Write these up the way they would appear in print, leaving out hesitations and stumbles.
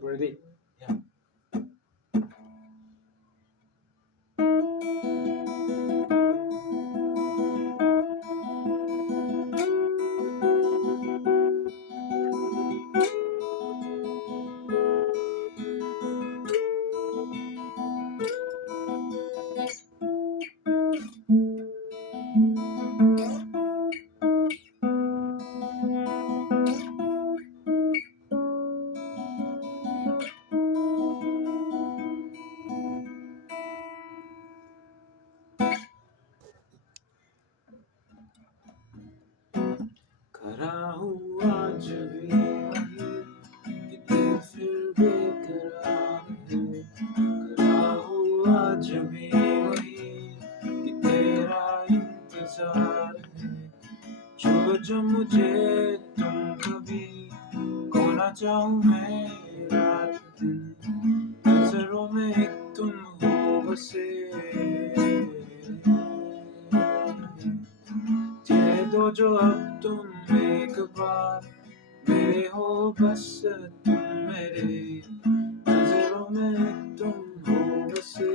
Ready? Yeah. खरा हुआ जब ये कि दिल फिर बेकरार है। खरा हुआ जब ये कि तेरा इंतजार है। छोड़ जो मुझे तुम कभी खोना चाहूँ मैं रात दिन। नजरों में एक तुम हो बसे। कह दो जो अब तुम एक बार मेरे हो बस तुम मेरे। नजरों में एक तुम हो बसे।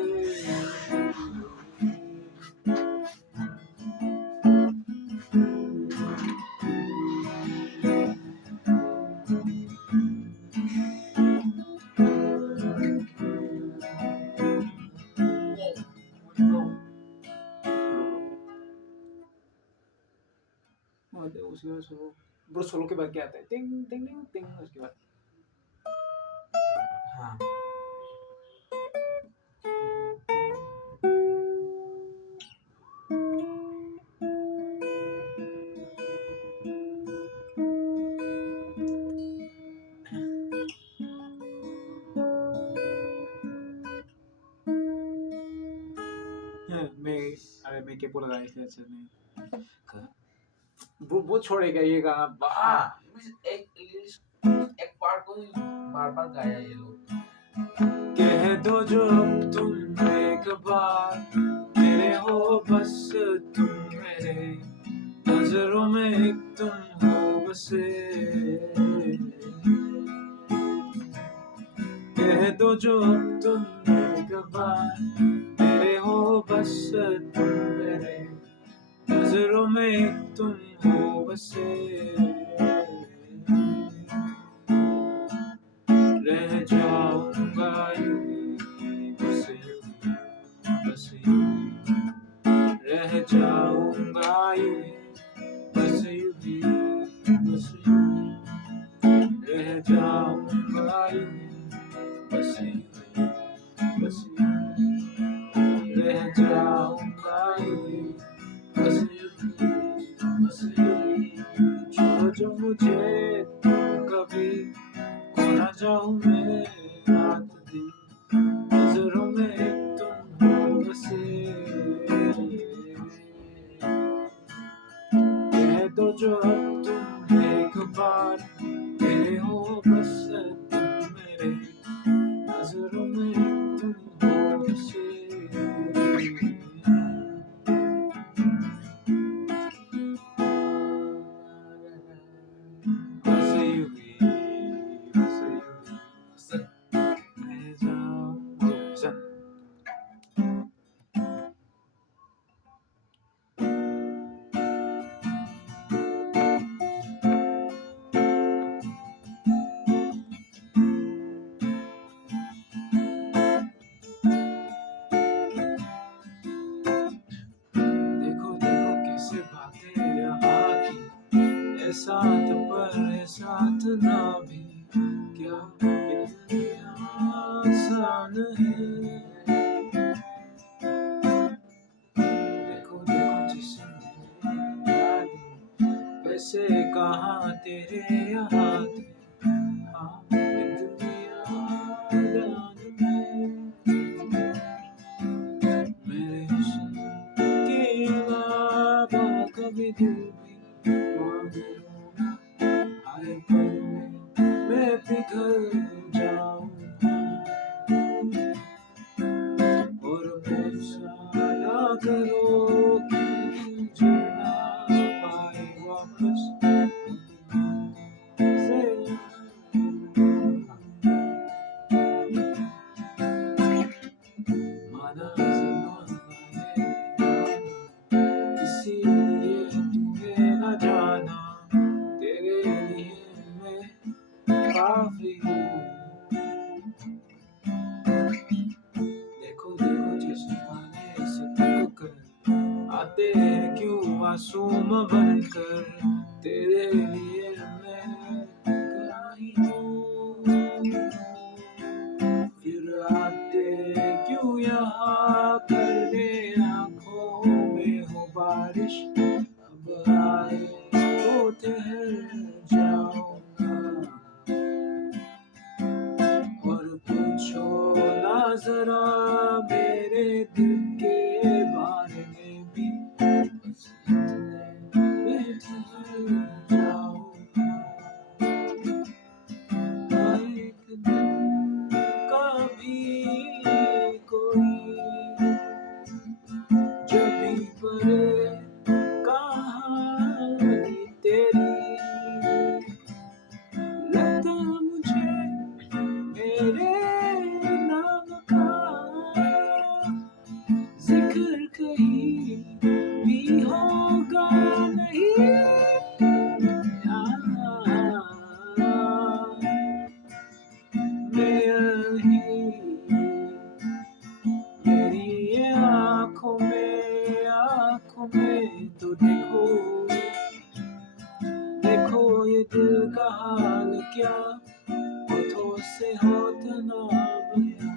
उसके बाद सोलो ब्रो सोलो के बाद क्या आता है टिंग टिंग टिंग टिंग उसके बाद हाँ मैं क्या बोल रहा है अच्छा नहीं वो छोड़ेगा ये गाना हाँ एक बार को ही बार बार गाया ये लोग। कह दो जो अब तुम एक बार मेरे हो बस तुम मेरे। नजरों में एक तुम हो बसे। कह दो जो अब तुम एक बार मेरे हो बस तुम मेरे। नजरों में एक तुम हो बसे। रह जाऊंगा यूं ही बस यूं ही बस यूं ही। रह जाऊंगा यूं ही बस यूं ही बस यूं ही। रह जाऊंगा यूं ही बस यूं ही बस यूं ही। रह जाऊंगा यूं ही बस यूं ही बस यूं ही। छोड़ो जो मुझे तुम कभी खोना चाहूँ मैं रात दिन। नजरों में एक तुम हो बसे। कह दो जो अब तुम एक बार मेरे हो बस तुम मेरे। नजरों में एक तुम हो बसे। बस यूं ही बस यूं ही रह जाऊं। देखो देखो कैसे बातें यहाँ की। ए साथ पर ए साथ ना भी क्या ये दुनिया आसान है। देखो देखो जिसने यादें वैसे कहाँ तेरे यहाँ थे। हाँ ये दुनिया दान में मेरे हुस्न के अलावा कभी दिल भी मांगे रोना। आए पल में मैं पिघल जाऊंगा। और भरोसा ना करो कि जुड़ ना पाए वापस। मासूम बनकर तेरे लिए मैं गाई हूँ। फिर आते क्यों यहाँ करने आँखों में हो बारिश, अब आए तो ठहर जाऊंगा। और पूछो ना जरा मेरे दिल के बारे में भी, बस इतने में ठहर जाऊंगा। एक दिन कभी कोई जब भी पड़े कहानी तेरी, लगता मुझे मेरे नाम का जिक्र कहीं भी होगा नहीं। मैं यहीं मेरी ये आँखों में तो देखो, देखो ये दिल का हाल क्या, होठों से होठ ना बया।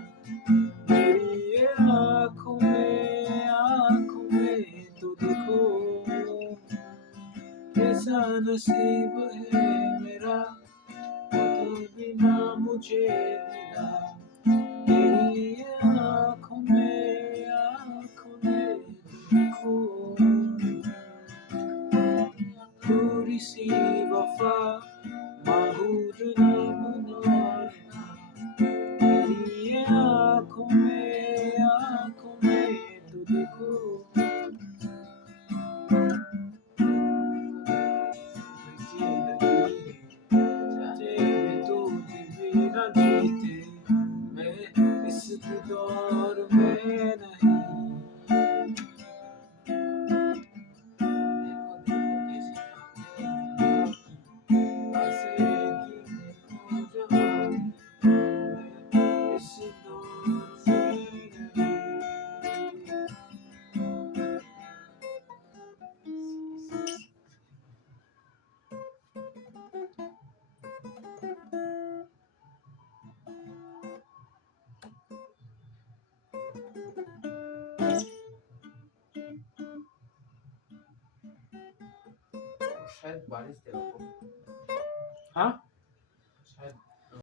मेरी ये आँखों में तो देखो, कैसा नसीब है मेरा, वो तो बिना मुझे मिला। मेरी ये आँखों में देखो, थोड़ी सी वफा माहूर नाम नारना। मेरी ये आँखों में तो देखो, जीते मैं इस दौर में नहीं। शायद बारिश देखो। हाँ